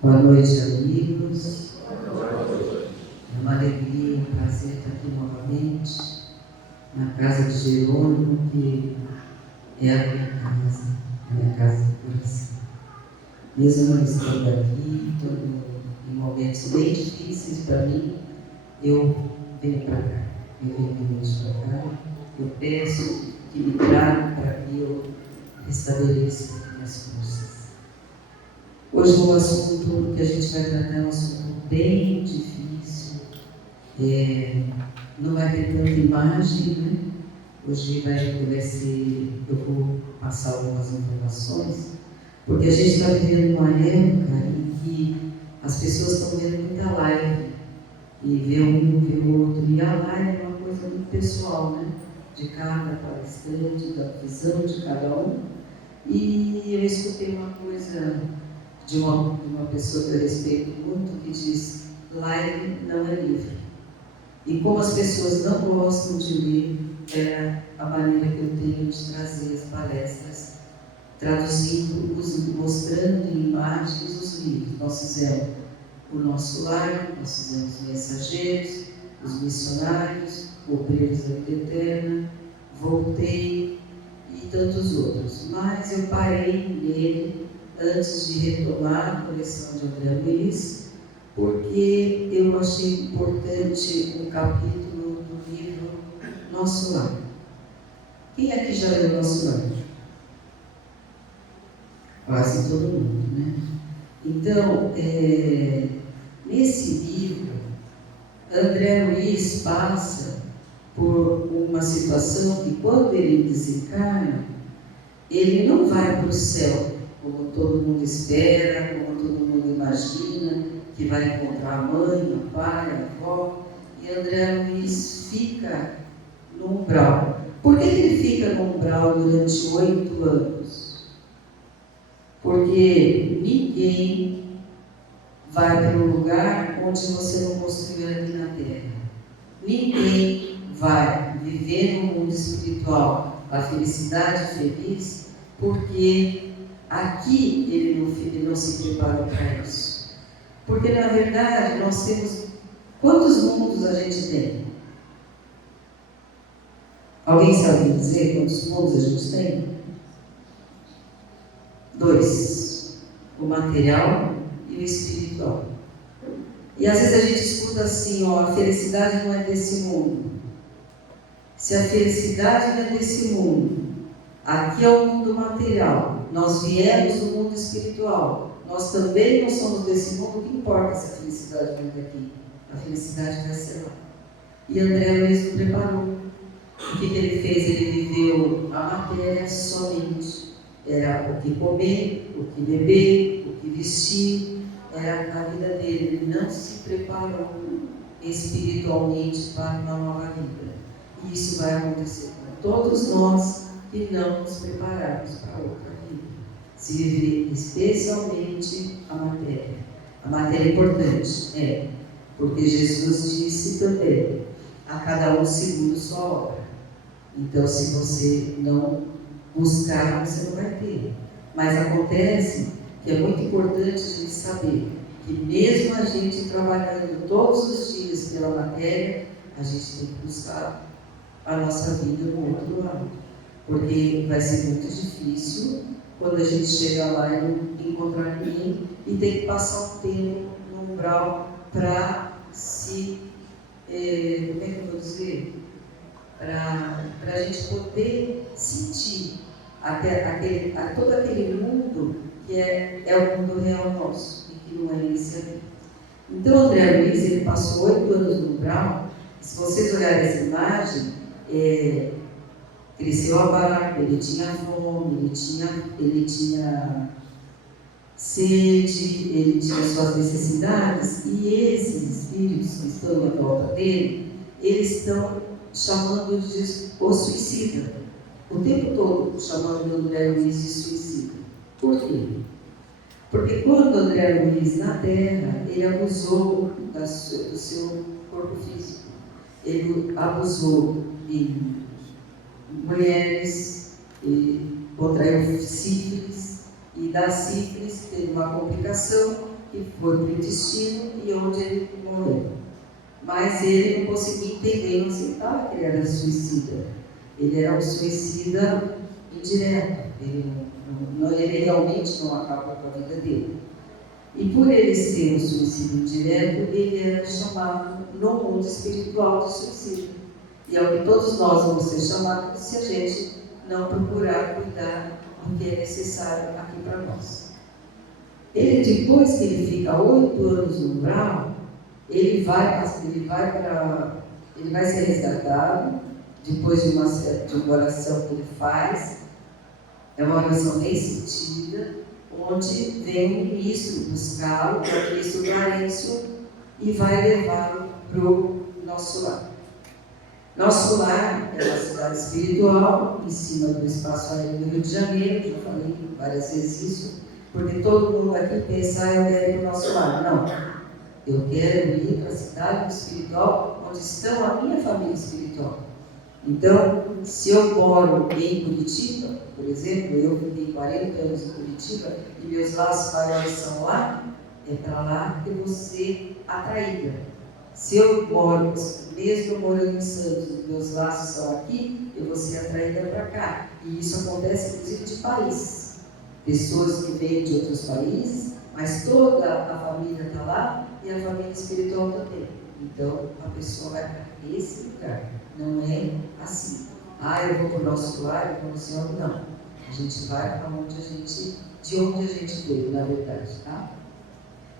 Boa noite, amigos. É uma alegria e um prazer estar aqui novamente na casa de Jerônimo, que é a minha casa do coração. Mesmo não estando aqui, em momentos bem difíceis para mim, eu venho para cá. Eu venho para cá. Eu peço que me traga para que eu restabeleça minhas forças. Hoje o assunto que a gente vai tratar é um assunto bem difícil. Não vai ter tanta imagem, né? Hoje eu vou passar algumas informações, porque a gente está vivendo uma época em que as pessoas estão vendo muita live, e vê um, vê o outro, e a live é uma coisa muito pessoal, né? De cada palestrante, da visão de cada um. E eu escutei uma coisa de uma pessoa que eu respeito muito, que diz: live não é livro. E como as pessoas não gostam de ler, é a maneira que eu tenho de trazer as palestras, traduzindo, mostrando em imagens os livros. Nós fizemos o Nosso Lar, nós fizemos Mensageiros, os Missionários, Obreiros da Vida Eterna, Voltei e tantos outros. Mas eu parei nele antes de retomar a coleção de André Luiz, porque eu achei importante um capítulo do livro Nosso Lar. Quem aqui já leu Nosso Lar? Quase todo mundo, né? Então, nesse livro, André Luiz passa por uma situação que, quando ele desencarna, ele não vai para o céu, como todo mundo espera, como todo mundo imagina, que vai encontrar a mãe, o pai, a avó, e André Luiz fica no umbral. Por que ele fica no umbral durante 8 anos? Porque ninguém vai para um lugar onde você não construiu aqui na Terra. Ninguém vai viver no mundo espiritual a felicidade feliz, porque aqui ele não se preparou para isso. Porque, na verdade, nós temos... Quantos mundos a gente tem? Alguém sabe dizer quantos mundos a gente tem? 2. O material e o espiritual. E às vezes a gente escuta assim, a felicidade não é desse mundo. Se a felicidade não é desse mundo, aqui é o mundo material, nós viemos do mundo espiritual, nós também não somos desse mundo, o que importa se a felicidade vem daqui? A felicidade vai ser lá. E André Luiz o preparou. O que ele fez? Ele viveu a matéria somente. Era o que comer, o que beber, o que vestir, era a vida dele. Ele não se preparou espiritualmente para uma nova vida. E isso vai acontecer com todos nós que não nos prepararmos para outra vida. Se viver especialmente a matéria. A matéria é importante, porque Jesus disse também: a cada um segundo sua obra. Então, se você não buscar, você não vai ter. Mas acontece que é muito importante a gente saber que mesmo a gente trabalhando todos os dias pela matéria, a gente tem que buscar a nossa vida no outro lado. Porque vai ser muito difícil quando a gente chega lá e não encontrar ninguém e tem que passar um tempo no umbral para se... como é que eu vou dizer? Para a gente poder sentir todo aquele mundo que é o mundo real nosso e que não é esse ali. Então, André Luiz, ele passou 8 anos no umbral. Se vocês olharem essa imagem, cresceu a barba, ele tinha fome, ele tinha sede, ele tinha suas necessidades, e esses espíritos que estão em volta dele, eles estão chamando de o suicida, o tempo todo chamando André Luiz de suicida. Por quê? Porque quando André Luiz na Terra, ele abusou do seu corpo físico, ele abusou de mulheres, contraiu sífilis, e da sífilis teve uma complicação que foi para o intestino e onde ele morreu. Mas ele não conseguia entender, não aceitava que ele era suicida. Ele era um suicida indireto. Ele realmente não acabou com a vida dele. E por ele ser um suicídio indireto, ele era chamado no mundo espiritual de suicídio. E é o que todos nós vamos ser chamados se a gente não procurar cuidar do que é necessário aqui para nós. Ele, depois que ele fica 8 anos no umbral, ele vai ser resgatado, depois de uma oração que ele faz, é uma oração bem sentida, onde vem o ministro buscá-lo, que é o ministro Clarencio, e vai levá-lo para o nosso lar. Nosso lar é uma cidade espiritual, em cima do espaço aéreo do Rio de Janeiro, já falei várias vezes isso, porque todo mundo aqui pensa, eu quero ir para o nosso lar. Não. Eu quero ir para a cidade espiritual onde estão a minha família espiritual. Então, se eu moro em Curitiba, por exemplo, eu vivi 40 anos em Curitiba e meus laços maiores são lá, é para lá que eu vou ser atraída. Se eu moro, mesmo morando em Santos, meus laços são aqui, eu vou ser atraída para cá. E isso acontece inclusive de país. Pessoas que vêm de outros países, mas toda a família está lá e a família espiritual também. Então, a pessoa vai para esse lugar. Não é assim. Eu vou para o nosso lar, eu vou no céu. Não. A gente vai para de onde a gente veio, na verdade. Tá?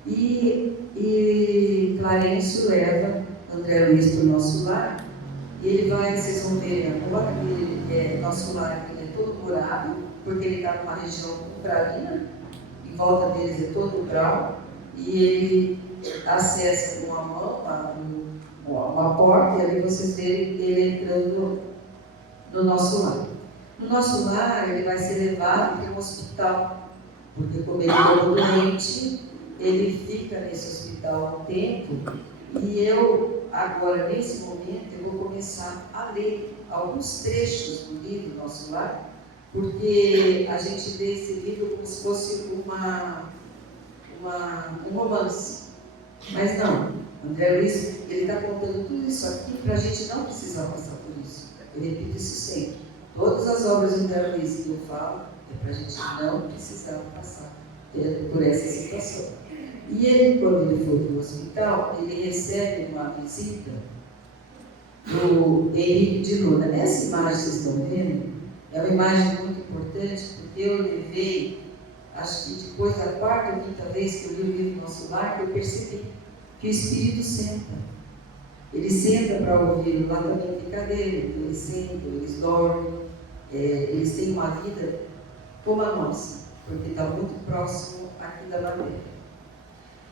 E Clarencio leva André Luiz para o nosso lar. E ele vai, vocês vão ver agora, nosso lar ele é todo murado, porque ele está numa região umbralina, em volta deles é todo umbral, e ele acessa com uma porta, e ali vocês verem ele entrando no nosso lar. No nosso lar, ele vai ser levado para um hospital, porque como ele é doente, ele fica nesse hospital há um tempo, e eu, agora, nesse momento, eu vou começar a ler alguns trechos do livro Nosso Lar, porque a gente vê esse livro como se fosse um romance. Mas não, André Luiz, ele está contando tudo isso aqui para a gente não precisar passar por isso. Eu repito isso sempre. Todas as obras de André Luiz que eu falo é para a gente não precisar passar por essa situação. E ele, quando ele foi para o hospital, ele recebe uma visita do Henrique de Luna. Essa imagem que vocês estão vendo é uma imagem muito importante, porque eu levei, acho que depois da quarta ou quinta vez que eu li o livro Nosso Lar, que eu percebi que o Espírito senta. Ele senta para ouvir, lá também tem cadeira, então eles sentam, eles dormem, eles têm uma vida como a nossa, porque está muito próximo aqui da matéria.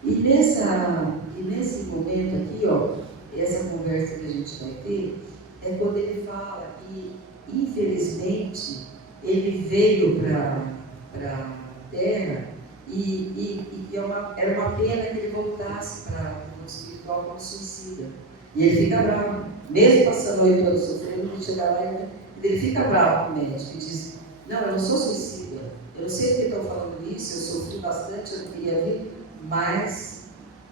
E nesse momento aqui, essa conversa que a gente vai ter, é quando ele fala que, infelizmente, ele veio para a Terra e era uma pena que ele voltasse para o espiritual como suicida. E ele fica bravo, mesmo passando 8 anos sofrendo, ele chega lá e ele fica bravo com o médico e diz, não, eu não sou suicida, eu não sei porque estão falando isso, eu sofri bastante, eu não queria vir, mas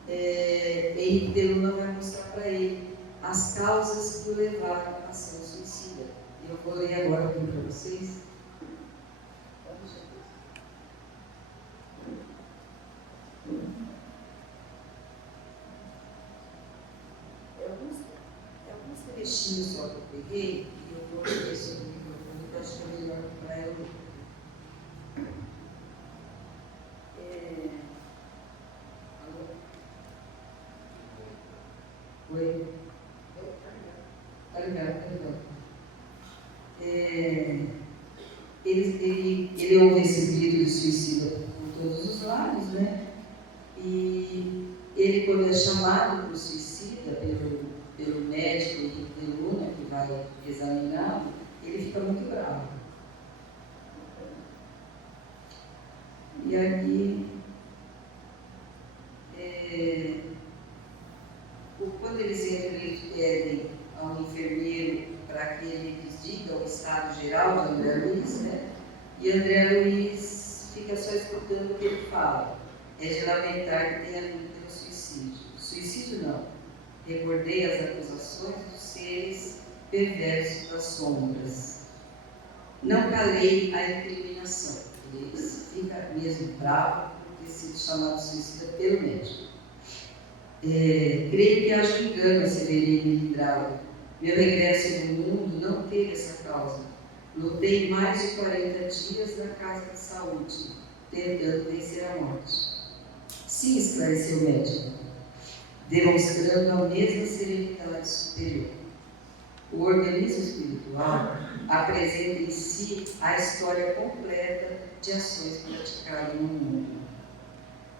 Henrique de Luna vai mostrar para ele as causas que o levaram a ser um suicida. E eu vou ler agora aqui para vocês. Alguns trechinhos só que eu peguei, e eu vou ler sobre o microfone, porque eu acho que é melhor para eu ler. Oi? Tá ligado. Ele ouve esses gritos de suicida por todos os lados, né? E ele, quando é chamado para o suicida pelo médico Henrique de Luna, que vai examiná-lo, ele fica muito bravo. E aqui, quando eles entram, eles pedem ao enfermeiro para que ele lhes diga o estado geral de André Luiz, né? E André Luiz fica só escutando o que ele fala. é de lamentar que tenha vindo pelo suicídio. Suicídio não. Recordei as acusações dos seres perversos das sombras. Não calei a incriminação. Ele fica mesmo bravo por ter sido chamado suicida pelo médico. Creio que haja engano a severino me livrado. Meu regresso no mundo não teve essa causa. Lutei mais de 40 dias na casa de saúde, tentando vencer a morte. Sim, esclareceu o médico, demonstrando a mesma serenidade superior. O organismo espiritual apresenta em si a história completa de ações praticadas no mundo.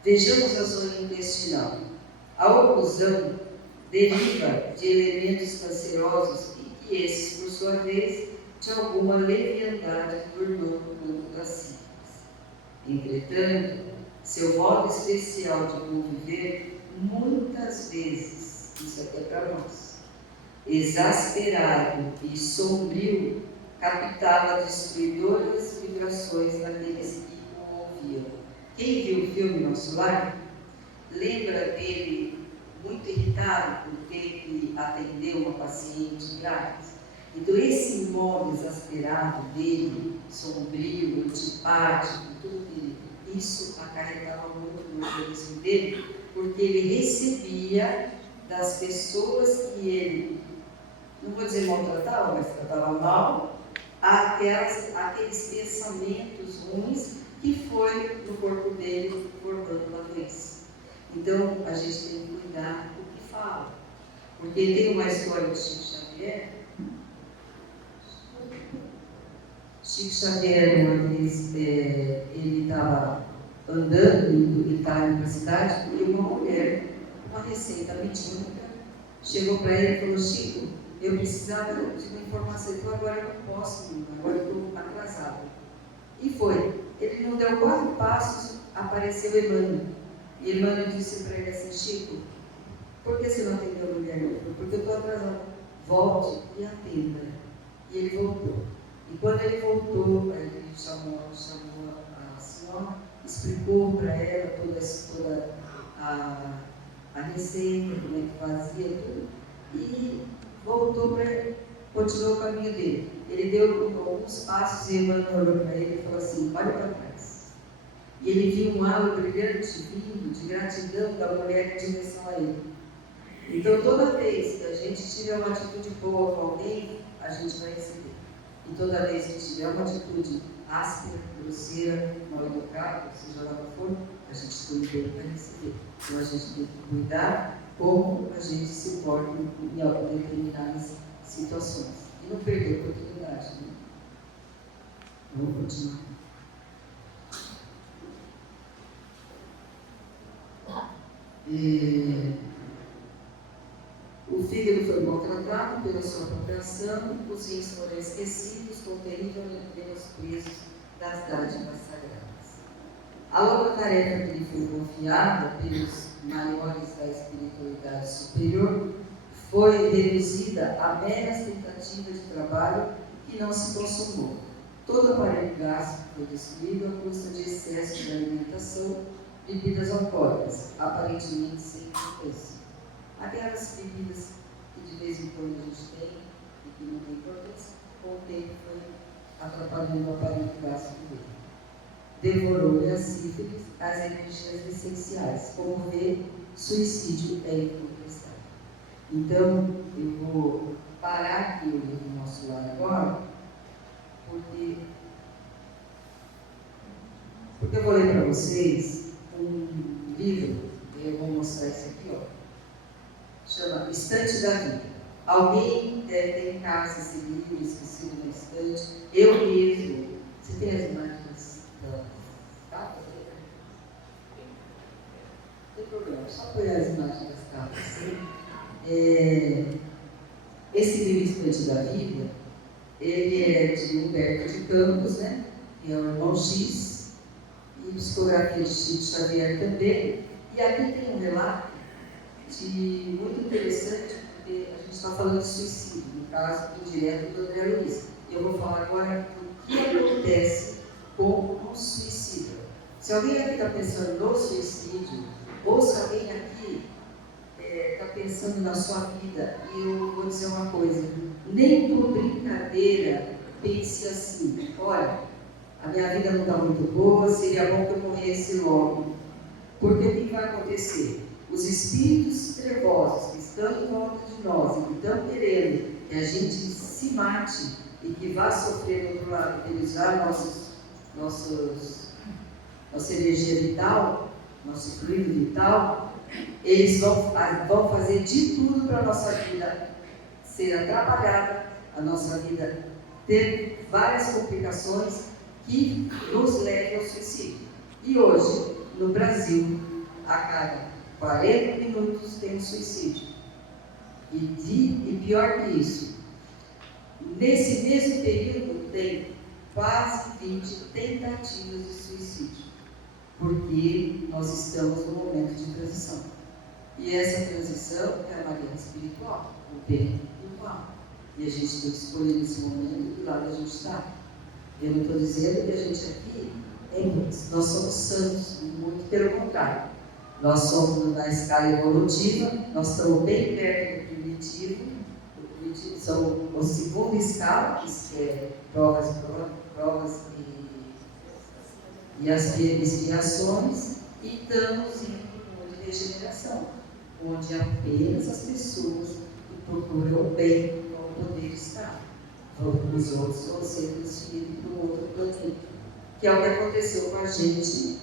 Vejamos a zona intestinal. A oclusão deriva de elementos cancerosos e que esses, por sua vez, de alguma leviandade do irmão no campo das cílicas. Entretanto, seu modo especial de conviver, muitas vezes, isso aqui é para nós, exasperado e sombrio, captava destruidoras vibrações naqueles que o ouviam. Quem viu o filme Nosso Lar, lembra dele muito irritado por ter que atender uma paciente grávida. Então, esse modo exasperado dele, sombrio, antipático, tudo dele, isso acarretava muito no organismo dele, porque ele recebia das pessoas que ele, não vou dizer maltratava, mas tratava mal, aqueles pensamentos ruins que foi no corpo dele formando uma doença. Então, a gente tem que cuidar do que fala. Porque tem uma história de Chico Xavier. Chico Xavier, uma vez, ele estava andando, ele estava indo para a cidade, e uma mulher, uma receita mediúnica, chegou para ele e falou: Chico, eu precisava de uma informação. Ele falou: agora eu não posso, agora eu estou atrasado. E foi. Ele não deu 4 passos, apareceu Emmanuel. E Emmanuel disse para ele assim: Chico, por que você não atendeu a mulher? Ele falou: porque eu estou atrasado. Volte e atenda. E ele voltou. E quando ele voltou, ele chamou a senhora, explicou para ela toda a receita, como é que fazia, tudo, e voltou para ele, continuou o caminho dele. Ele deu alguns passos e Emmanuel olhou para ele e falou assim: olha para trás. E ele viu um halo brilhante vindo de gratidão da mulher em direção a ele. Então, toda vez que a gente tiver uma atitude boa com alguém, a gente vai receber. E toda vez que tiver uma atitude áspera, grosseira, mal educada, seja lá o que for, a gente também vai receber. Então, a gente tem que cuidar como a gente se porta em determinadas situações. E não perder a oportunidade, né? Vamos continuar. O fígado foi maltratado pela sua própria ação, os rins foram esquecidos com o terrível menosprezo das dádivas sagradas. A longa tarefa que lhe foi confiada pelos maiores da espiritualidade superior foi reduzida a meras tentativas de trabalho que não se consumou. Todo o aparelho gástrico foi destruído à custa de excesso de alimentação, bebidas alcoólicas, aparentemente sem importância. Aquelas bebidas que de vez em quando a gente tem e que não tem importância, com o tempo foi atrapalhando o aparelho gástrico dele. Devorou-lhe a sífilis, as energias essenciais. Como vê, suicídio é incontestável. Então, eu vou parar aqui o livro Nosso Lar agora, porque eu vou ler para vocês um livro, eu vou mostrar esse aqui, ó, chama Estante da Vida. Alguém deve ter em casa esse livro, esquecido na estante. Eu mesmo, você tem as imagens da capas? Não tem problema, só apoiar as imagens das capas. Esse livro Estante da Vida, ele é de Humberto de Campos, né? Que é o irmão X, e psicografia de Chico Xavier também. E aqui tem um relato muito interessante, porque a gente está falando de suicídio, no caso indireto do André Luiz. Eu vou falar agora do que acontece com um suicida. Se alguém aqui está pensando no suicídio, ou se alguém aqui está pensando na sua vida, e eu vou dizer uma coisa, nem por brincadeira pense assim, olha, a minha vida não está muito boa, seria bom que eu morresse logo. Porque o que vai acontecer? Os espíritos trevosos que estão em volta de nós e que estão querendo que a gente se mate e que vá sofrer do outro lado, que eles usar nossa energia vital, nosso fluido vital, eles vão fazer de tudo para a nossa vida ser atrapalhada, a nossa vida ter várias complicações que nos levem ao suicídio. E hoje, no Brasil, a cada 40 minutos tem um suicídio. E pior que isso, nesse mesmo período tem quase 20 tentativas de suicídio, porque nós estamos num momento de transição. E essa transição é a maneira espiritual, o bem e o mal. E a gente tem que escolher nesse momento do lado a gente está. Eu não estou dizendo que a gente aqui nós somos santos, muito pelo contrário. Nós somos na escala evolutiva, nós estamos bem perto do primitivo. O primitivo somos a segunda escala, que é provas e as expiações, e estamos indo para o mundo de regeneração, onde apenas as pessoas que procuram o bem vão poder estar. Os outros vão ser transferidos para um outro planeta, que é o que aconteceu com a gente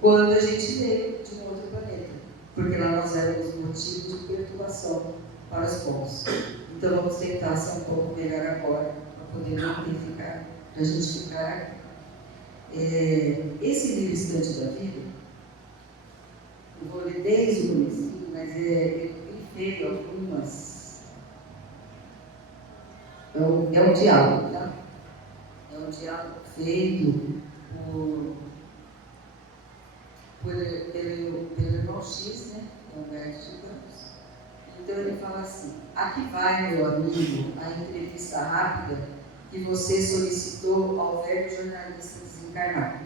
quando a gente veio de um outro planeta, porque lá nós éramos motivo de perturbação para os povos. Então vamos tentar ser um pouco melhor agora, para poder amplificar, para a gente ficar aqui. Esse livro Instante da Vida, eu vou ler desde o começo, mas ele fez algumas. É um diálogo, tá? É um diálogo feito pelo irmão X, né? Humberto de Campos. Então ele fala assim: aqui vai, meu amigo, a entrevista rápida que você solicitou ao velho jornalista desencarnado.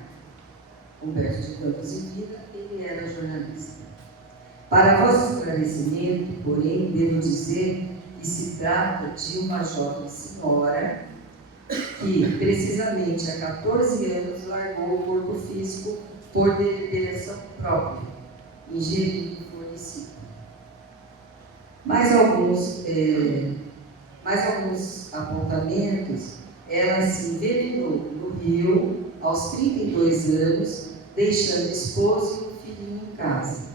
Humberto de Campos em vida, ele era jornalista. Para vosso esclarecimento, porém, devo dizer que se trata de uma jovem senhora que, precisamente há 14 anos, largou o corpo físico por deliberação própria, ingerido e fornecido. Mais alguns apontamentos, ela se envenenou no rio aos 32 anos, deixando esposo e um filhinho em casa.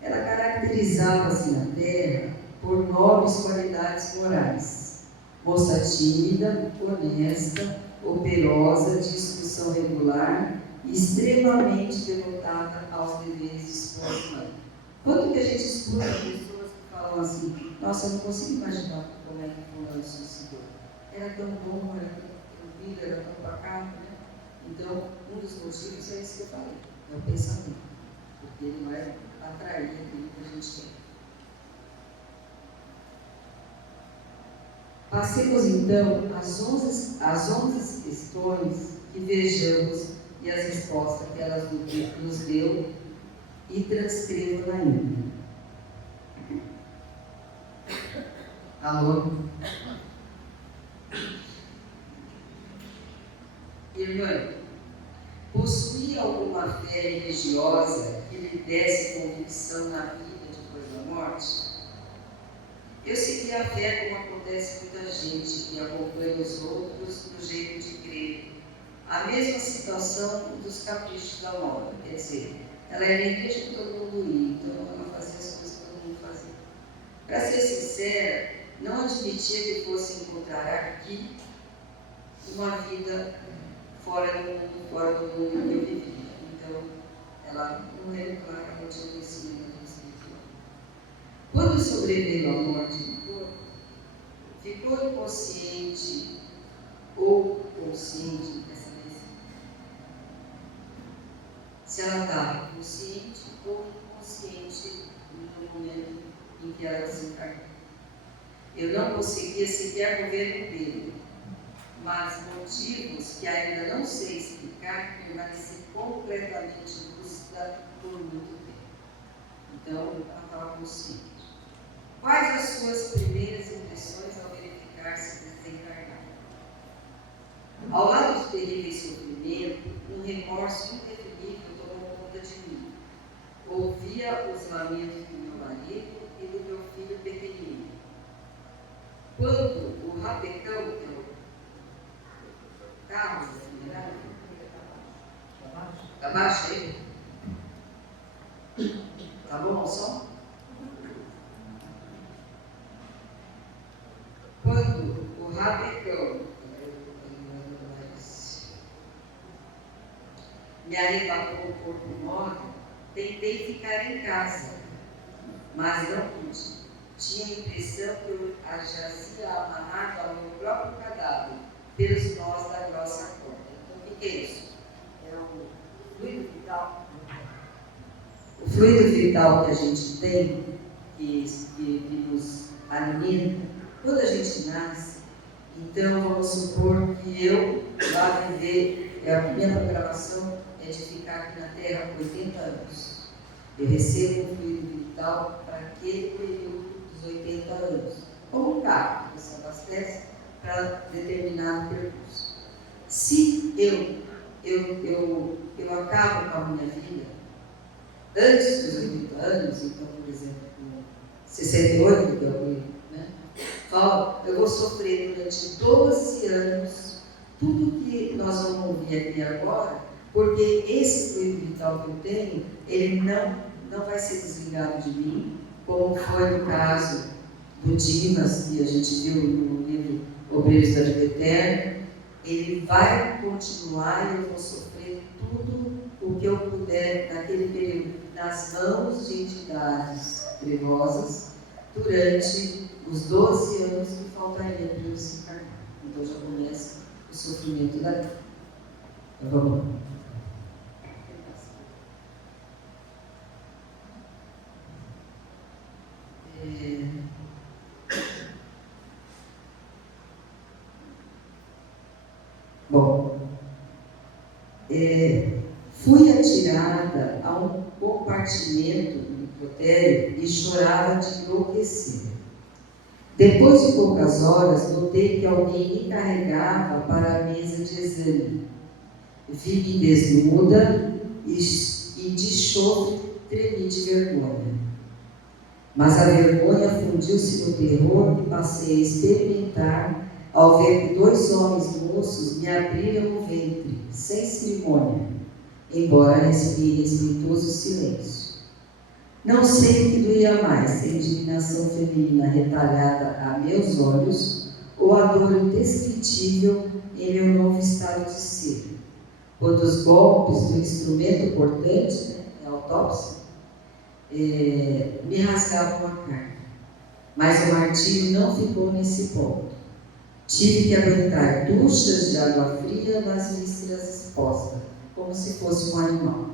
Ela caracterizava-se na terra por nobres qualidades morais, moça tímida, honesta, operosa, de instrução regular e extremamente devotada aos deveres de esposa e mãe. Quanto que a gente escuta pessoas que falam assim: nossa, eu não consigo imaginar como é que fulano se suicidou. Era tão bom, era tão tranquilo, era tão pacato, né? Então, um dos motivos é esse que eu falei, é o pensamento, porque ele vai atrair aquilo que a gente quer. Passemos então às 11 questões que vejamos e as respostas que ela nos deu e transcrevo na íntegra. Alô? Irmã, possuía alguma fé religiosa que lhe desse convicção na vida depois da morte? Eu segui a fé como acontece muita gente que acompanha os outros no jeito de crer. A mesma situação dos caprichos da moda, quer dizer, ela era a igreja que todo mundo ia, então ela fazia as coisas que todo mundo fazia. Para ser sincera, não admitia que fosse encontrar aqui uma vida fora do mundo que eu vivia. Então, ela não era clara, não tinha conhecimento espiritual. Quando sobreveio a morte do corpo, ficou inconsciente ou consciente dessa vez? Se ela estava consciente ou inconsciente no momento em que ela desencarnou. Eu não conseguia sequer mover o dedo, mas motivos que ainda não sei explicar, permaneci completamente lúcida por muito tempo. Então, ela estava consciente. Quais as suas primeiras impressões ao verificar-se desencarnada? Ao lado do terrível sofrimento, um remorso indefinível tomou conta de mim. Ouvia os lamentos do meu marido e do meu filho pequenino. Quando o rapecão, que é o carro da funerária, abaixa aí. Tá bom o som? Quando o rapecão me arrebatou o corpo móvel, tentei ficar em casa, mas não pude. Tinha a impressão que eu jazia amarrado ao meu próprio cadáver, pelos nós da grossa corda. Então, o que é isso? É o fluido vital. O fluido vital que a gente tem, que nos alimenta, quando a gente nasce, então vamos supor que eu vá viver, a minha programação é de ficar aqui na Terra por 80 anos. Eu recebo um fluido vital para aquele período dos 80 anos. Como um carro que se abastece para determinado percurso. Se eu acabo com a minha vida antes dos 80 anos, então, por exemplo, com 68, que é o né? Eu vou sofrer durante 12 anos tudo que nós vamos ouvir aqui agora, porque esse fluido vital que eu tenho, ele não vai ser desligado de mim, como foi no caso do Dimas, que a gente viu no livro Obreiros da Vida Eterna. Ele vai continuar e eu vou sofrer tudo o que eu puder naquele período, nas mãos de entidades trevosas, durante os 12 anos que faltariam para eu se encarnar. Então já começa o sofrimento da vida. Então vamos lá. Fui atirada a um compartimento do necrotério e chorava de enlouquecer. Depois de poucas horas, notei que alguém me carregava para a mesa de exame. Vi-me desnuda e de chofre tremi de vergonha. Mas a vergonha fundiu-se no terror que passei a experimentar ao ver que 2 homens moços me abriram o ventre, sem cerimônia, embora respire respeitoso silêncio. Não sei o que doía mais, se a indignação feminina retalhada a meus olhos ou a dor indescritível em meu novo estado de ser, quando os golpes do instrumento cortante, a autópsia, me rasgavam a carne. Mas o martírio não ficou nesse ponto. Tive que aguentar duchas de água fria nas vísceras expostas, como se fosse um animal.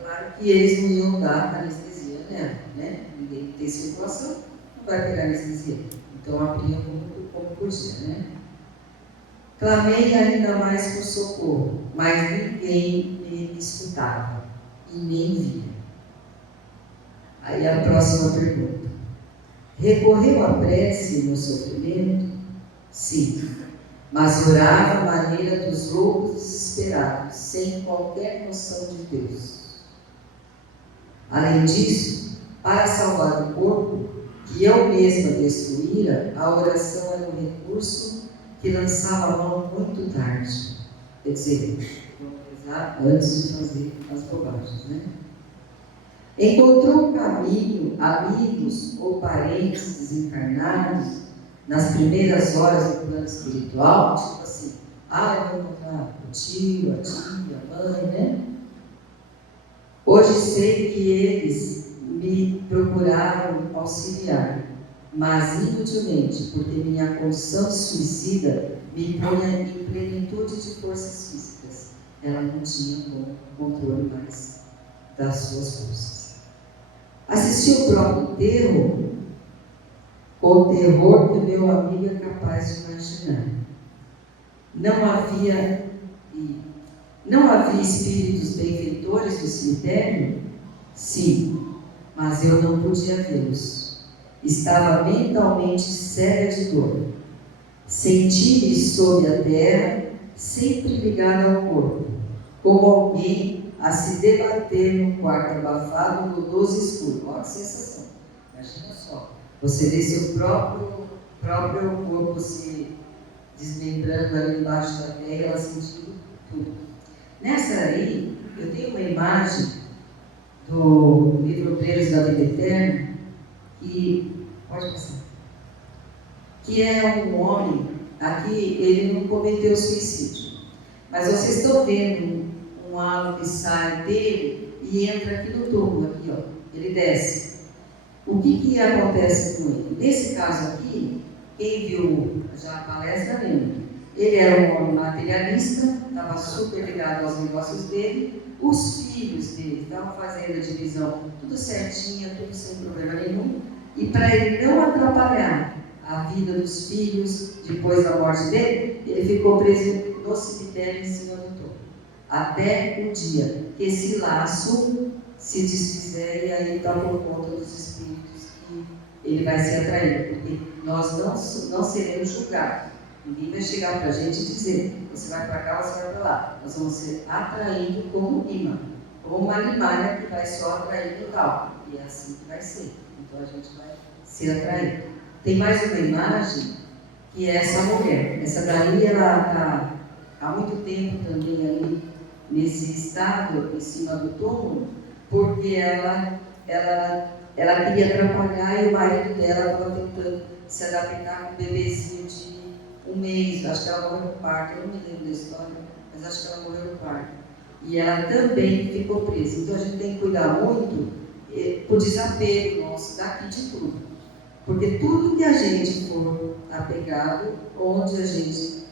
Claro que eles não iam dar anestesia nela, né? Ninguém tem circulação, não vai pegar anestesia. Então abriam como podia, né? Clamei ainda mais por socorro, mas ninguém me escutava e nem via. Aí a próxima pergunta. Recorreu à prece no sofrimento? Sim, mas orava à maneira dos loucos desesperados, sem qualquer noção de Deus. Além disso, para salvar o corpo que eu mesma destruíra, a oração era um recurso que lançava a mão muito tarde. Quer dizer, vamos rezar antes de fazer as bobagens, né? Encontrou um caminho, amigos ou parentes desencarnados, nas primeiras horas do plano espiritual, tipo assim, eu vou encontrar o tio, a tia, a mãe, né? Hoje sei que eles me procuraram auxiliar, mas inutilmente, porque minha condição de suicida me punha em plenitude de forças físicas. Ela não tinha controle mais das suas forças. Assisti o próprio enterro com o terror que meu amigo é capaz de imaginar. Não havia espíritos benfeitores no cemitério? Sim, mas eu não podia vê-los. Estava mentalmente cega de dor. Senti-me sob a terra, sempre ligada ao corpo, como alguém a se debater num quarto abafado, lodoso e escuro. Olha a sensação. Imagina só. Você vê seu próprio corpo se desmembrando ali embaixo da terra e ela sentindo tudo. Nessa aí, eu tenho uma imagem do livro Obreiros da Vida Eterna, que é um homem, aqui ele não cometeu suicídio, mas vocês estão vendo um halo que sai dele e entra aqui no túmulo, aqui, ó, ele desce. O que acontece com ele? Nesse caso aqui, quem viu já a palestra lembra. Ele era um homem materialista, estava super ligado aos negócios dele. Os filhos dele estavam fazendo a divisão tudo certinho, tudo sem problema nenhum. E para ele não atrapalhar a vida dos filhos depois da morte dele, ele ficou preso no cemitério em cima do túmulo. Até o dia que esse laço se desfizer e aí está por conta dos espíritos que ele vai ser atraído. Porque nós não seremos julgados. Ninguém vai chegar para a gente e dizer, você vai para cá, você vai para lá. Nós vamos ser atraídos como imã, como uma limalha que vai só atrair o tal. E é assim que vai ser. Então a gente vai ser atraído. Tem mais uma imagem, que é essa mulher. Essa daí, ela está há muito tempo também ali, nesse estado, em cima do túmulo, porque ela queria atrapalhar e o marido dela estava tentando se adaptar com um bebezinho de 1 mês, acho que ela morreu no parto, eu não me lembro da história, mas acho que ela morreu no parto. E ela também ficou presa. Então a gente tem que cuidar muito com o desapego nosso daqui de tudo. Porque tudo que a gente for apegado, onde a gente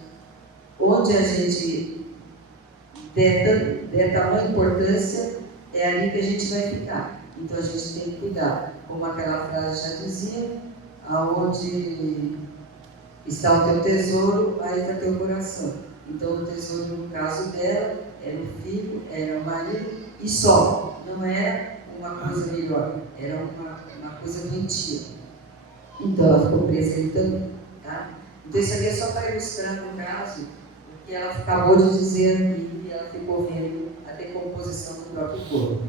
der tamanha importância, é ali que a gente vai ficar. Então a gente tem que cuidar. Como aquela frase já dizia, aonde está o teu tesouro, aí está teu coração. Então o tesouro, no caso dela, era o filho, era o marido, e só. Não era uma coisa melhor, era uma coisa doentia. Então ela ficou presa ali também. Tá? Então isso aqui é só para ilustrar no caso, o que ela acabou de dizer aqui, e ela ficou vendo a decomposição do próprio corpo.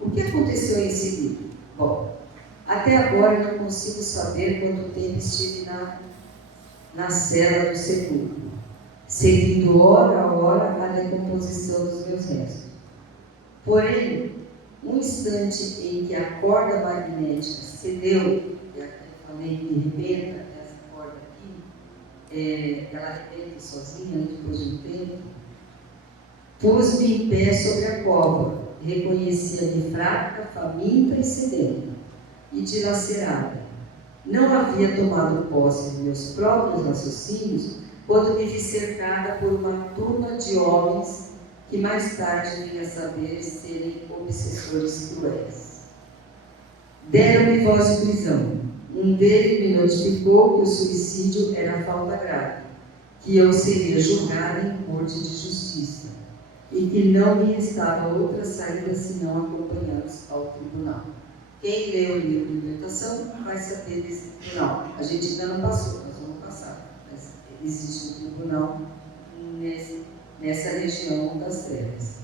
O que aconteceu em seguida? Bom, até agora eu não consigo saber quanto tempo estive na cela do sepulcro, seguindo hora a hora a decomposição dos meus restos. Porém, um instante em que a corda magnética cedeu, eu falei que rebenta, essa corda aqui, ela rebenta sozinha depois de um tempo, pus-me em pé sobre a cova, reconhecia-me fraca, faminta e sedenta, e dilacerada. Não havia tomado posse de meus próprios raciocínios quando me vi cercada por uma turma de homens que mais tarde vinha saber serem obsessores cruéis. Deram-me voz de prisão. Um deles me notificou que o suicídio era falta grave, que eu seria julgada em corte de justiça, e que não me restava outra saída senão acompanhá-los ao tribunal. Quem lê o livro de Libertação vai saber desse tribunal. A gente ainda não passou, nós vamos passar. Mas existe um tribunal nessa região das trevas.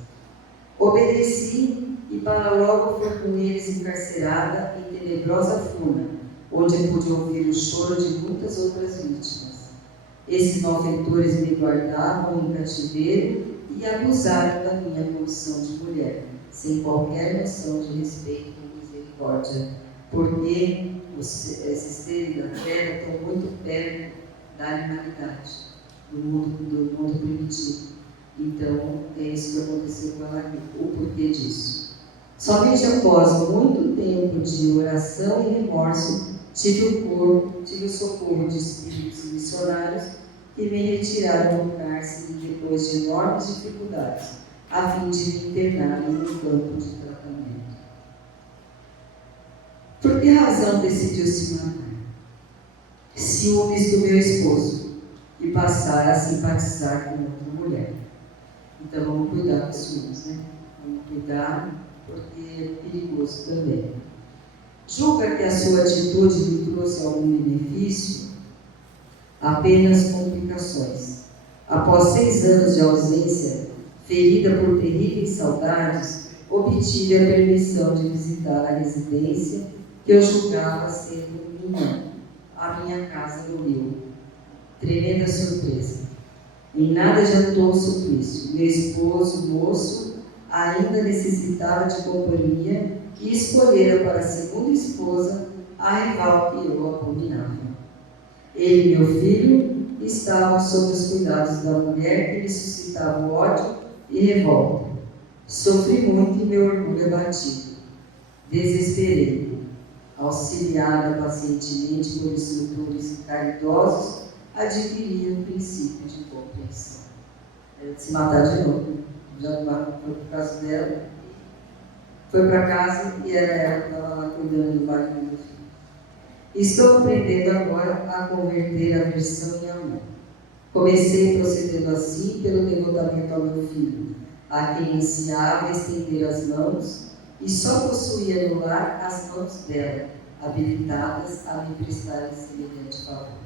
Obedeci e para logo fui com eles encarcerada em tenebrosa funa, onde pude ouvir o choro de muitas outras vítimas. Esses malfeitores me guardavam em cativeiro e abusaram da minha condição de mulher, sem qualquer noção de respeito e misericórdia, porque esses seres da terra estão muito perto da animalidade, do mundo primitivo. Então, é isso que aconteceu com ela aqui, o porquê disso. Somente após muito tempo de oração e remorso, tive o socorro de espíritos missionários que me retiraram do cárcere depois de enormes dificuldades, a fim de me internar em um campo de tratamento. Por que razão decidiu se matar? Ciúmes do meu esposo e passar a simpatizar com outra mulher. Então vamos cuidar dos ciúmes, né? Vamos cuidar, porque é perigoso também. Julga que a sua atitude lhe trouxe algum benefício? Apenas complicações. Após 6 anos de ausência, ferida por terríveis saudades, obtive a permissão de visitar a residência que eu julgava sendo a minha casa no Rio. Tremenda surpresa. Em nada adiantou o suplício. Meu esposo, moço, ainda necessitava de companhia e escolhera para a segunda esposa a rival que eu abominava. Ele e meu filho estavam sob os cuidados da mulher que lhe suscitava ódio e revolta. Sofri muito e meu orgulho abatido. Desesperei. Auxiliada pacientemente por instrutores caridosos, adquiria um princípio de compreensão. Ela se matar de novo. Já foi por causa dela. Foi para casa e era ela que estava lá cuidando do marido do meu filho. Estou aprendendo agora a converter a aversão em amor. Comecei procedendo assim pelo devotamento ao meu filho, a quem ansiava estender as mãos e só possuía no lar as mãos dela, habilitadas a me prestarem semelhante favor.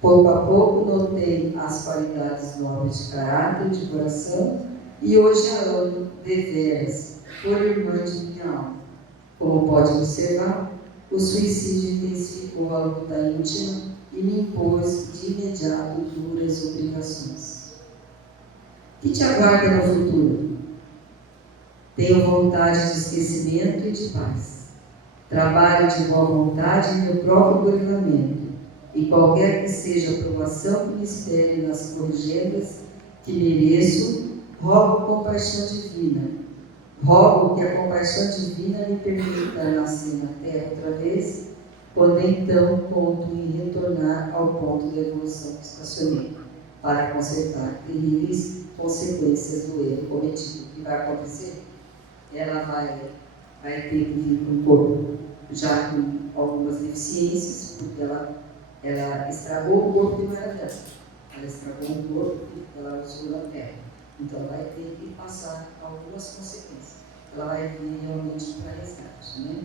Pouco a pouco notei as qualidades nobres de caráter e de coração e hoje a amo deveras, por irmã de minha alma. Como pode observar, o suicídio intensificou a luta íntima e me impôs de imediato duras obrigações. O que te aguarda no futuro? Tenho vontade de esquecimento e de paz. Trabalho de boa vontade em meu próprio governamento, e qualquer que seja a aprovação que me espere nas corrigendas que mereço, rogo compaixão divina. Rogo que a compaixão divina me permita nascer na terra outra vez, quando então conto em retornar ao ponto da evolução que estacionei, para consertar terríveis consequências do erro cometido. O que vai acontecer? Ela vai ter que vir com um corpo já com algumas deficiências, porque ela estragou o corpo que não era dela. Ela estragou o corpo que ela usou na terra. Então ela vai ter que passar algumas consequências. Ela vai vir realmente para resgate, né?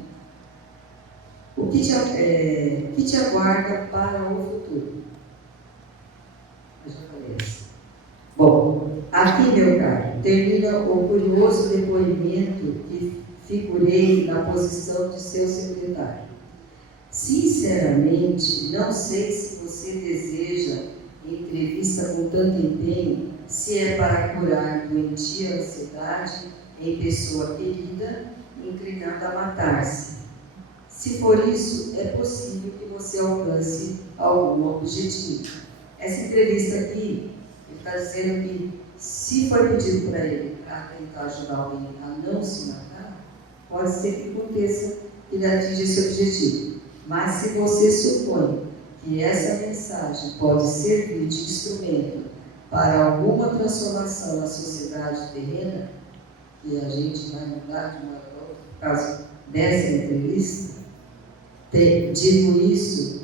O que te aguarda para o futuro? Eu já falei isso. Bom, aqui, meu caro, termina o curioso depoimento que figurei na posição de seu secretário. Sinceramente, não sei se você deseja entrevista com tanto empenho, se é para curar doentia ansiedade em pessoa querida, inclinada a matar-se. Se for isso, é possível que você alcance algum objetivo. Essa entrevista aqui, ele está dizendo que se for pedido para ele para tentar ajudar alguém a não se matar, pode ser que aconteça que ele atinja esse objetivo. Mas se você supõe que essa mensagem pode servir de instrumento para alguma transformação na sociedade terrena, que a gente vai mudar de uma para outra, por causa dessa entrevista, digo isso,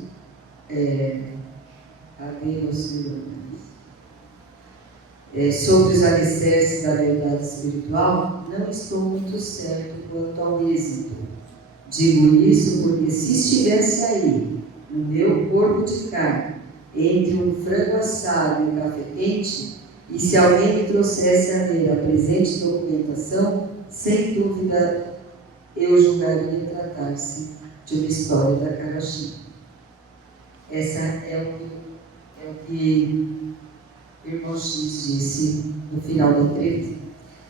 sobre os alicerces da verdade espiritual, não estou muito certo quanto ao êxito. Digo isso porque se estivesse aí, no meu corpo de carne, entre um frango assado e um café quente, e se alguém me trouxesse a ler a presente documentação, sem dúvida eu julgaria tratar-se de uma história da Carochinha. Essa é o que o irmão X disse no final da entrevista.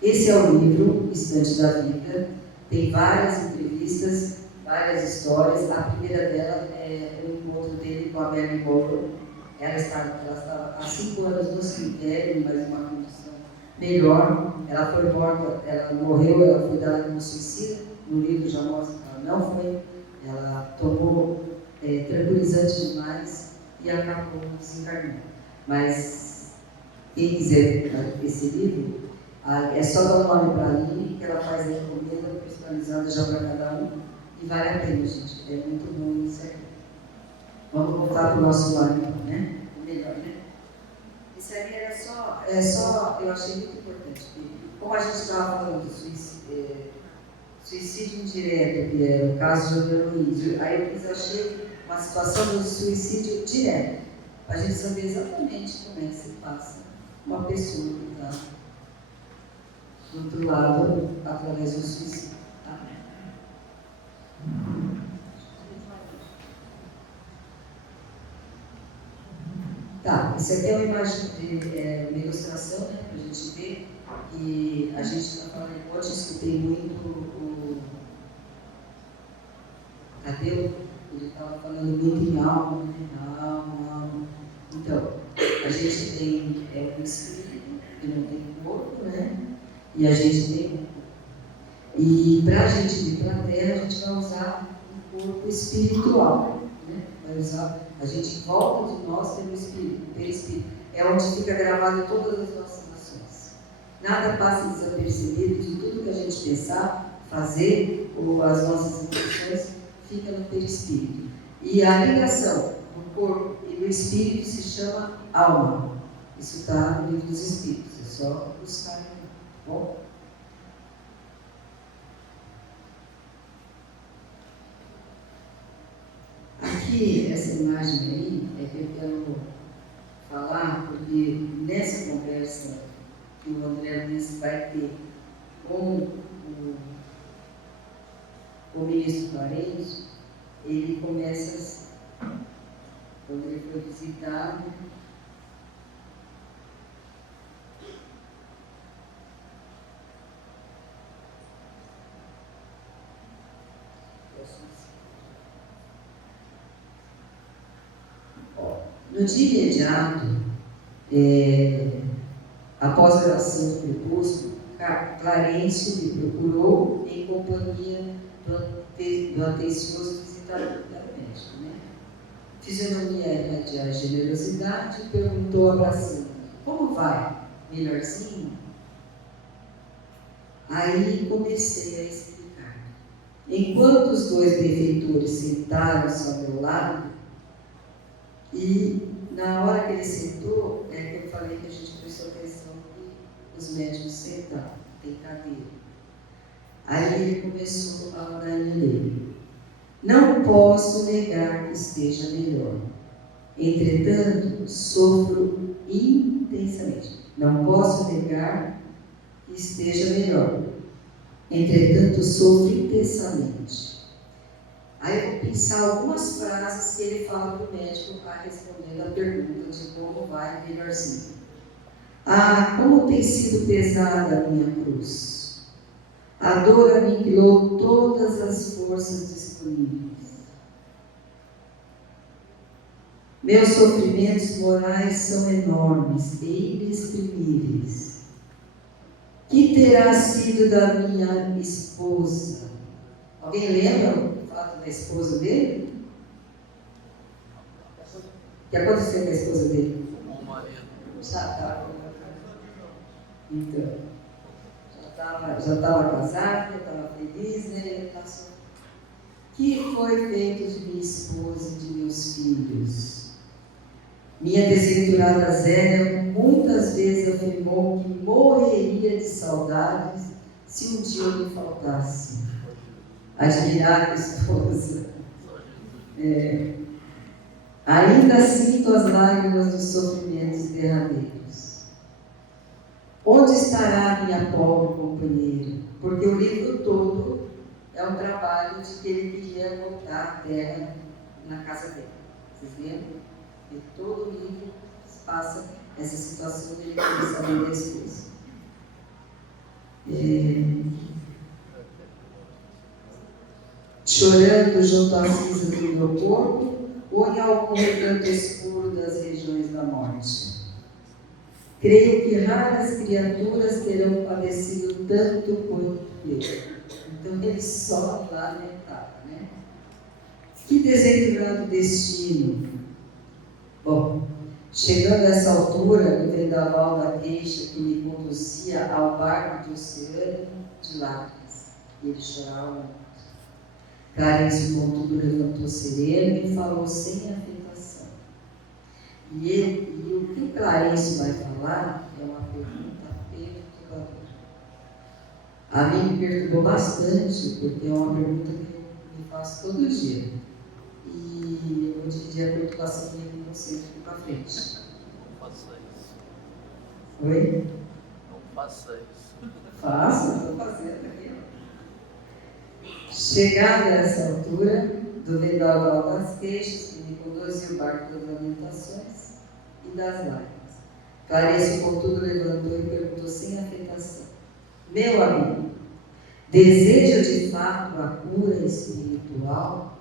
Esse é o livro Estante da Vida, tem várias entrevistas, várias histórias. A primeira dela é o encontro dele com a Mary Monroe. Ela estava há 5 anos no cemitério, mas em uma condição melhor. Ela foi morta, ela morreu, ela foi dada como suicida. No livro já mostra que ela não foi. Ela tomou tranquilizante demais e acabou desencarnando. Mas quem quiser esse livro, é só dar um nome para a Aline, que ela faz a encomenda personalizada já para cada um. E vale a pena, gente. É muito bom isso aqui. Vamos voltar para o nosso lado, então, né? O melhor, né? Isso aí era só, eu achei muito importante. Como a gente estava falando do suicídio indireto, que é o caso de Ana Luísa, aí eu achei uma situação do suicídio direto, para a gente saber exatamente como é que se passa uma pessoa que está do outro lado através do suicídio. Tá, isso aqui é uma imagem uma ilustração, né, para a gente ver que a gente está falando. Hoje eu escutei muito o Tadeu, ele estava falando muito em alma, alma. Então, a gente tem um espírito que não tem corpo, né? E a gente tem. E para a gente vir para a Terra, a gente vai usar um corpo espiritual, né? Vai usar. A gente volta de nós pelo Espírito. É onde fica gravado todas as nossas ações. Nada passa desapercebido de tudo que a gente pensar, fazer, ou as nossas intenções, fica no perispírito. E a ligação do corpo e do espírito se chama alma. Isso está no livro dos Espíritos. É só buscar. Bom? Aqui, essa imagem aí, é que eu quero falar, porque nessa conversa que o André Luiz vai ter com o ministro Parente, ele começa, quando ele foi visitado, no dia imediato, após a oração do crepúsculo, Clarencio me procurou em companhia do atencioso visitador da médica, né? Fisionomia de generosidade, perguntou abraçando: como vai? Melhorzinho? Aí comecei a explicar. Enquanto os dois benfeitores sentaram-se ao meu lado, e na hora que ele sentou, é que eu falei que a gente prestou atenção que os médicos sentaram, tem cadeira. Aí ele começou a orainha dele. Não posso negar que esteja melhor. Entretanto, sofro intensamente. Não posso negar que esteja melhor. Entretanto, sofro intensamente. Aí eu vou pensar algumas frases que ele fala para o médico para responder a pergunta de como vai melhorzinho. Ah, como tem sido pesada a minha cruz. A dor aniquilou todas as forças disponíveis. Meus sofrimentos morais são enormes e inexprimíveis. Que terá sido da minha esposa? Alguém lembra o fato da esposa dele? O que aconteceu com a esposa dele? Já estava. Então, já estava casada, já estava feliz, né? Ele passou. Que foi feito de minha esposa e de meus filhos? Minha desventurada Zélia muitas vezes afirmou que morreria de saudades se um dia eu me faltasse. Admirada esposa. Ainda sinto as lágrimas dos sofrimentos derradeiros. Onde estará minha pobre companheira? Porque o livro todo é um trabalho de que ele queria voltar à terra na casa dele. Vocês lembram? E todo o livro passa essa situação dele querer saber da esposa. Chorando junto às cinzas do meu corpo, ou em algum recanto escuro das regiões da morte. Creio que raras criaturas terão padecido tanto quanto eu. Então ele sobe lá na etapa, né? Que desventurado destino! Bom, chegando a essa altura, no vendaval da queixa que me conduzia ao barco de oceano de lágrimas, ele chorava muito. Clarencio, contudo, levantou sereno e falou sem afetação. E o que Clarencio vai falar é uma pergunta perturbadora. A mim me perturbou bastante, porque é uma pergunta que eu me faço todo dia. E eu vou dividir a perturbação comigo com você aqui para frente. Não faça isso. Oi? Não faça isso. Faço, estou fazendo aqui. Chegada a essa altura, do vendaval das queixas, que me conduziu o barco das lamentações e das lágrimas. Clarencio, contudo, levantou e perguntou sem afetação: meu amigo, deseja de fato a cura espiritual?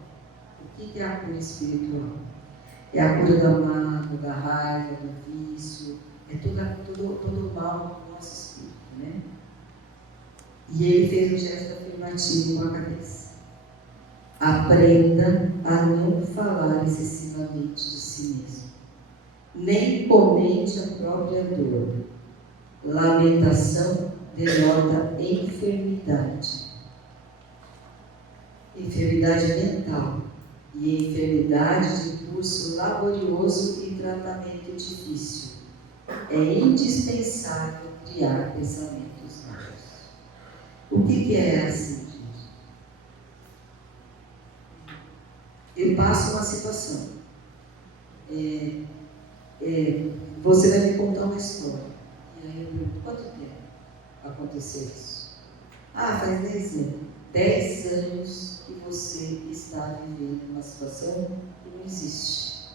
O que é a cura espiritual? É a cura da mágoa, da raiva, do vício, é todo o mal do nosso espírito, né? E ele fez um gesto afirmativo com a cabeça. Aprenda a não falar excessivamente de si mesmo, nem comente a própria dor. Lamentação denota enfermidade mental e enfermidade de curso laborioso e tratamento difícil. É indispensável criar pensamentos novos. O que é assim, gente? Eu passo uma situação. Você vai me contar uma história. E aí eu pergunto: quanto tempo aconteceu isso? Ah, faz 10 anos. 10 anos que você está vivendo uma situação que não existe.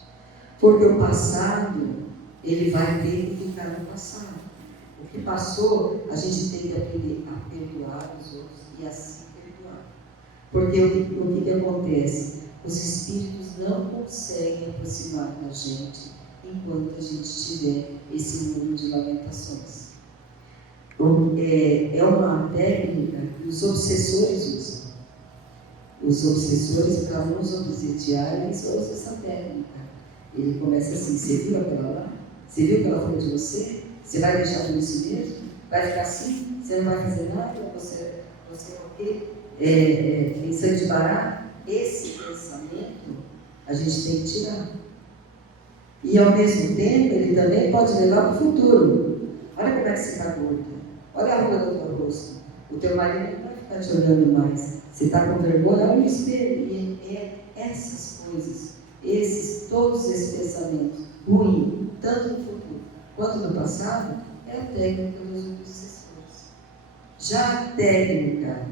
Porque o passado, ele vai ter que ficar no passado. O que passou, a gente tem que aprender a perdoar os outros e a se perdoar. Porque o que acontece? Os espíritos não conseguem aproximar da gente enquanto a gente tiver esse mundo de lamentações. É uma técnica que os obsessores usam. Os obsessores, para nos obsediar, eles usam essa técnica. Ele começa assim: você viu aquela lá? Você viu o que ela falou de você? Você vai deixar por isso mesmo? Vai ficar assim? Você não vai fazer nada? Você é o quê? Pensando de barato? Esse pensamento a gente tem que tirar. E ao mesmo tempo, ele também pode levar para o futuro. Olha como é que você está gorda. Olha a ruga do teu rosto. O teu marido não vai ficar te olhando mais. Você está com vergonha, olha no espelho. E essas coisas, todos esses pensamentos ruins, tanto no futuro quanto no passado, é a técnica dos obsessores. Já a técnica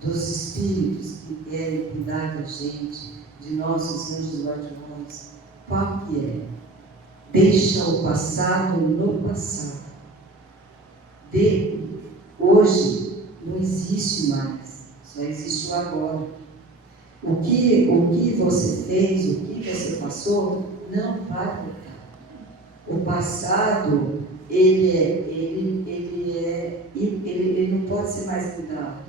dos espíritos que querem cuidar da gente, de nossos anjos guardiões, qual que é? Deixa o passado no passado. Hoje não existe mais, só existe o agora. O que você fez, o que você passou, não vai mudar. O passado, ele não pode ser mais mudado,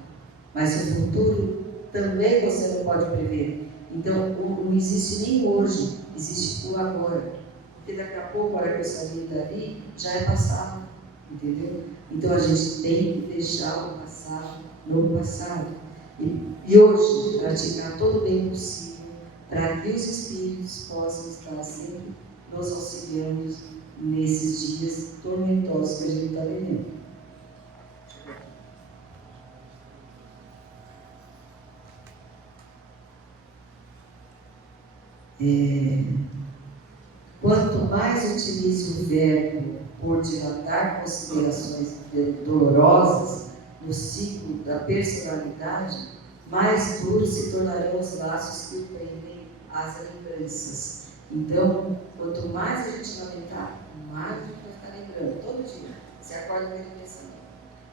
mas o futuro também você não pode prever. Então, não existe nem hoje, existe o agora. Porque daqui a pouco, a hora que eu sair dali, já é passado, entendeu? Então, a gente tem que deixar o passado no passado. E hoje, praticar todo o bem possível, para que os espíritos possam estar sempre nos auxiliando nesses dias tormentosos que a gente está vivendo. Quanto mais utilize o verbo por dilatar considerações dolorosas no ciclo da personalidade, mais duros se tornarão os laços que prendem as lembranças. Então, quanto mais a gente lamentar, mais a gente vai ficar lembrando, todo dia. Você acorda com aquele pensamento.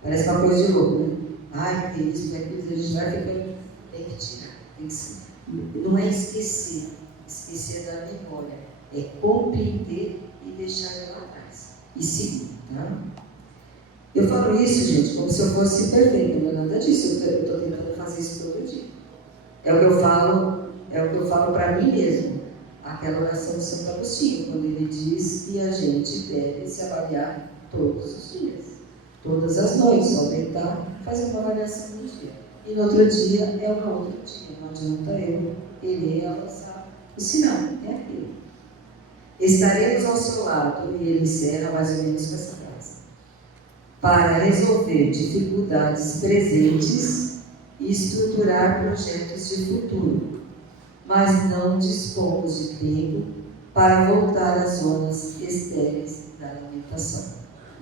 Parece uma coisa de louco, né? Ai, porque isso, porque aquilo, a gente vai ficando, tem que tirar, tem que ser. Não é esquecer da memória, é compreender e deixar ela lá atrás. E seguir, tá? Eu falo isso, gente, como se eu fosse perfeita, não é nada disso. Eu estou tentando fazer isso todo dia. É o que eu falo para mim mesmo. Aquela oração de Santo Agostinho, quando ele diz que a gente deve se avaliar todos os dias, todas as noites, só deitar, fazer uma avaliação do dia. e no outro dia é uma outra dia. Não adianta eu querer avançar. O sinal é aquilo. Estaremos ao seu lado, e ele encerra mais ou menos com essa frase, para resolver dificuldades presentes e estruturar projetos de futuro, mas não dispomos de tempo para voltar às zonas estéreis da lamentação.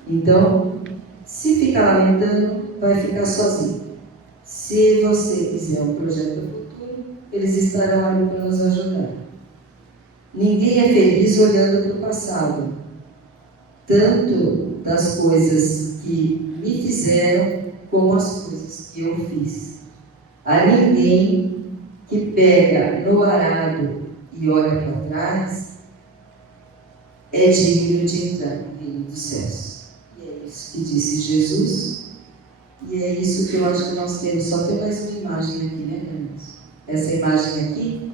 Então, se ficar lamentando, vai ficar sozinho. Se você quiser um projeto do futuro, eles estarão ali para nos ajudar. Ninguém é feliz olhando para o passado, tanto das coisas que me fizeram, como as coisas que eu fiz. Há ninguém que pega no arado e olha para trás, é digno de entrar no reino dos céus. E é isso que disse Jesus, e é isso que eu acho que nós temos. Só tem mais uma imagem aqui, né, irmãos? Essa imagem aqui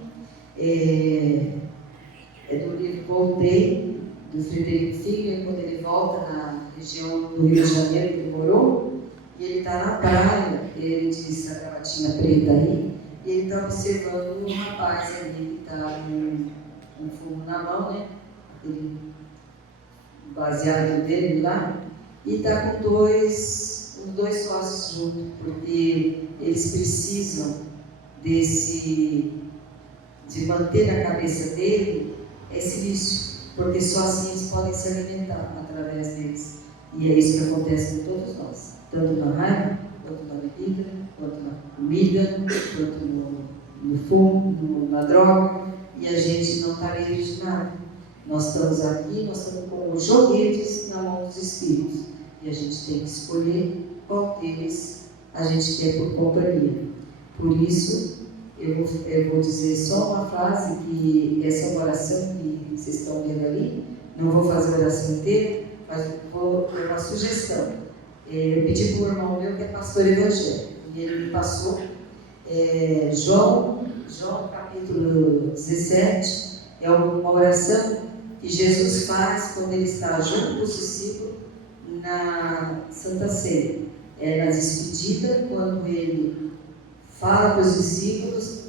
é do livro Voltei, do Frederico Figueiredo, quando ele volta na região do Rio de Janeiro, que ele morou, e ele está na praia, ele disse a gravatinha preta aí, e ele está observando um rapaz ali que está com um fumo na mão, né? Ele, baseado dele lá, e está com os dois sócios juntos, porque eles precisam de manter na cabeça dele esse vício, porque só assim eles podem se alimentar através deles. E é isso que acontece com todos nós, tanto na raiva, quanto na bebida, quanto na comida, quanto no fumo, na droga, e a gente não está livre de nada. Nós estamos aqui, nós estamos com os joguetes na mão dos espíritos, e a gente tem que escolher qual deles a gente quer por companhia. Por isso, eu vou dizer só uma frase, que essa oração que vocês estão vendo ali, não vou fazer a oração inteira, mas vou ter uma sugestão. Eu pedi para o irmão meu, que é pastor evangélico, e ele me passou João capítulo 17, é uma oração que Jesus faz quando ele está junto com os discípulos na Santa Ceia. É na despedida, quando ele fala para os discípulos,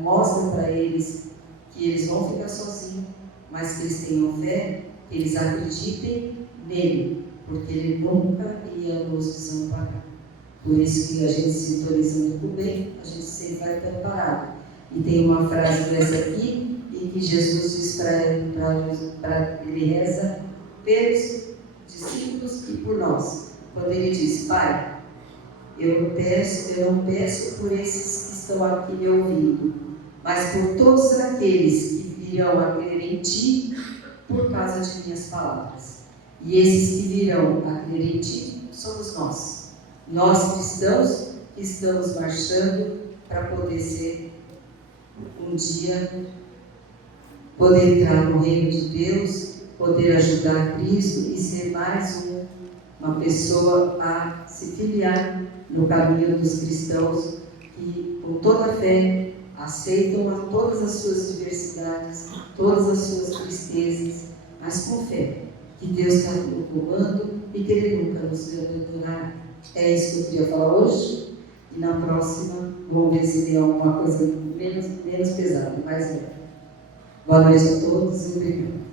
mostra para eles que eles vão ficar sozinhos, mas que eles tenham fé, que eles acreditem nele, porque ele nunca ia nos desamparar. Por isso que a gente sintonizando com o bem, a gente sempre vai estar parado. E tem uma frase dessa aqui, em que Jesus diz ele reza pelos discípulos e por nós. Quando ele diz: Pai, eu não peço por esses que estão aqui me ouvindo, mas por todos aqueles que virão a crer em Ti por causa de minhas palavras. E esses que virão a crer em Ti somos nós. Nós cristãos que estamos marchando para poder ser um dia, poder entrar no reino de Deus, poder ajudar Cristo e ser mais uma pessoa a se filiar no caminho dos cristãos que, com toda a fé, aceitam todas as suas diversidades, todas as suas tristezas, mas com fé, que Deus está no comando e que Ele nunca nos abandonará. É isso que eu queria falar hoje, e na próxima vamos ver se tem alguma coisa menos pesada, mais leve. Boa noite a todos e obrigado.